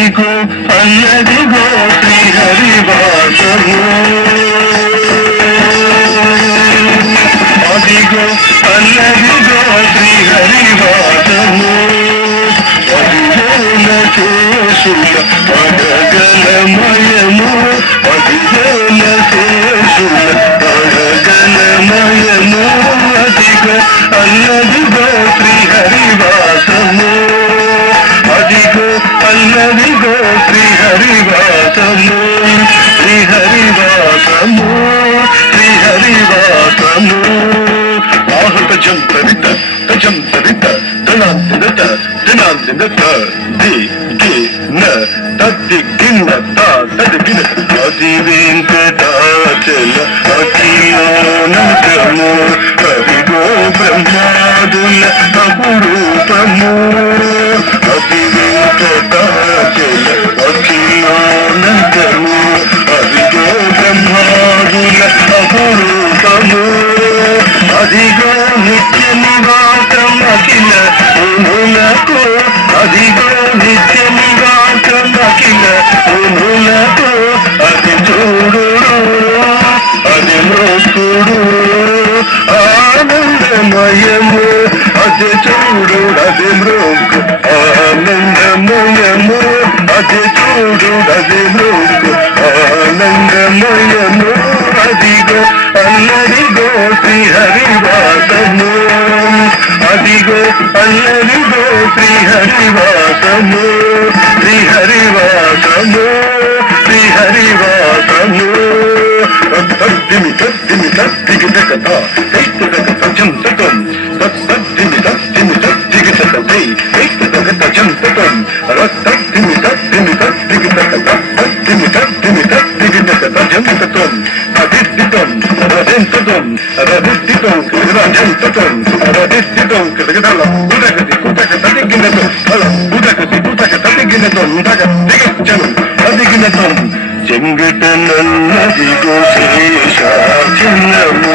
అదిగో అల్లదిగో శ్రీహరివాసము అదిగో అల్లదిగో శ్రీహరివాసము పదివేల శేషుల పడగలమయము పదివేల శేషుల పడగలమయము అదిగో అల్లదిగో శ్రీహరివాసము అదిగో అల్లదిగో శ్రీహరివాసము శ్రీహరివాసము శ్రీహరివాసము ఆహృత జంతరిత తజంతరిత తనాంతిరత తనాంతిరత ది గి న తద్ది గిన్న తా తది గిన అది వెంకటాచల అఖిలోనతము హరిగో బ్రహ్మాదుల అపురూపము అది వెంకటాచల అఖిలోనతము హరిగో బ్రహ్మాదుల అపురూపము అదిగో నిత్య నివాసం అఖిల మునులకు అదిగో నిత్య నివాసం అఖిల మునులకు అది చూడు అది మృక్కుడు ఆనందమయము అది చూడు అది మృక్కు ఆనందమయము అది చూడు అది మృక్కు ఆనందమయము అదిగో అల్లదిగో శ్రీహరివాసము అదిగో అల్లదిగో శ్రీహరివాసము శ్రీహరివాసము శ్రీహరివాసము తద్దిమి తద్దిమి తద్దిగి జగత కైత జగత జంతకం తద్దిమి తద్దిమి తద్దిగి జగతై కైత జగత జంతకం తద్దిమి తద్దిమి తద్దిగి జగత తద్దిమి తద్దిమి తద్దిగి జగత జంతకం అదిద్దితం రదింతతం రదిద్దితం రజంతతం రదిద్దితం కృతగదల ఉదకతి కుతక తదిగినతం అల ఉదకతి కుతక తదిగినతం ఉదక దిగచ్చనం తదిగినతం చెంగటనన్నదిగో శేషాచలము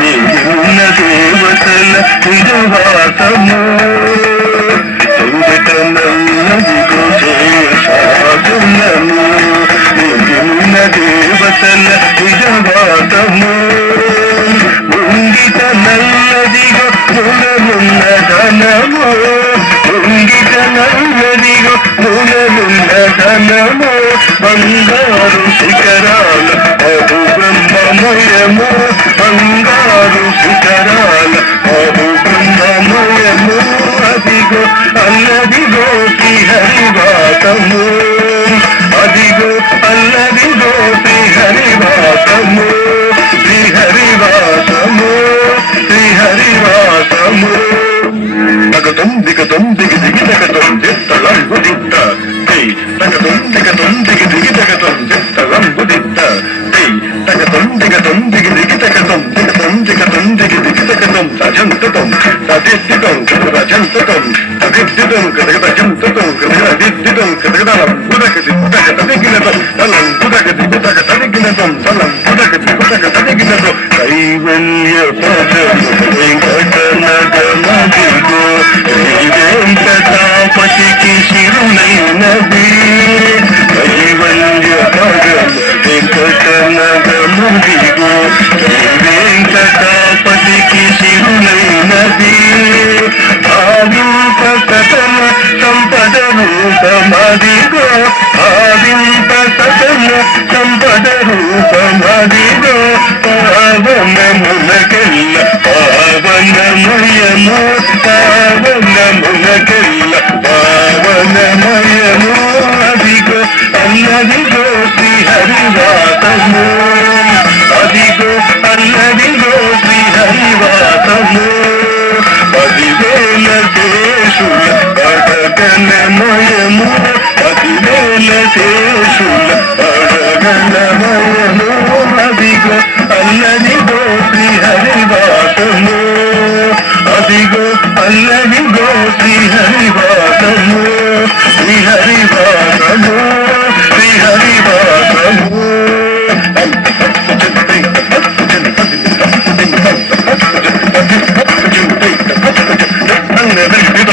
నిన్న దేవతల నిజవాసము చెంగటనన్నదిగో శేషాచలము నిన్న దేవతల నిజవాసము ముంగిట నల్లదిగో మూలమున్న ధనము ముంగిట నల్లదిగో మూలమున్న ధనము బంగారు శిఖరాల అహు బ్రహ్మమయము బంగారు శిఖరాల అహు బ్రహ్మమయము అదిగో అల్లదిగో శ్రీహరివాసము అదిగో అల్లదిగో శ్రీహరివాసము శ్రీహరివాసము శ్రీహరివాసము తగతం దిగతం దిగి దిగి తగతం చిత్తలంబు దిత్త దై తగతం దిగతం దిగి దిగి తగతం చిత్తలంబు దిత్త దై తగతం దిగతం దిగి దిగి తగతం దిగతం దిగతం దిగి దిగి తగతం తజంతతం తదిద్దితం రజంతతం తదిద్దితం కదగజంతతం కదగదిద్దితం కదగదలం ఉదకది ఉదక తదిగినతం తలం ఉదకది ఉదక తదిగినతం తలం ఉదకది ఉదక తదిగినతం కైవల్య పదము వెంకటనగమదిగో శ్రీ వెంకటాపతికి శిరునైనది కైవల్య పదము వెంకటనగమదిగో శ్రీ వెంకటాపతికి శిరునైనది భావింప సతమ సంపద రూపమదిగో భావింప సతమ సంపద రూపమదిగో పావనమునకెల్ల పావనమయము పావనమునకెల్ల పావనమయము అదిగో అల్లదిగో శ్రీహరివాసము అదిగో అల్లదిగో శ్రీహరివాసము పదివేల శేషుల పడగలమయము పదివేల శేషుల పడగలమయము అదిగో అల్లదిగో శ్రీహరివాసము అదిగో అల్లదిగో శ్రీహరివాసము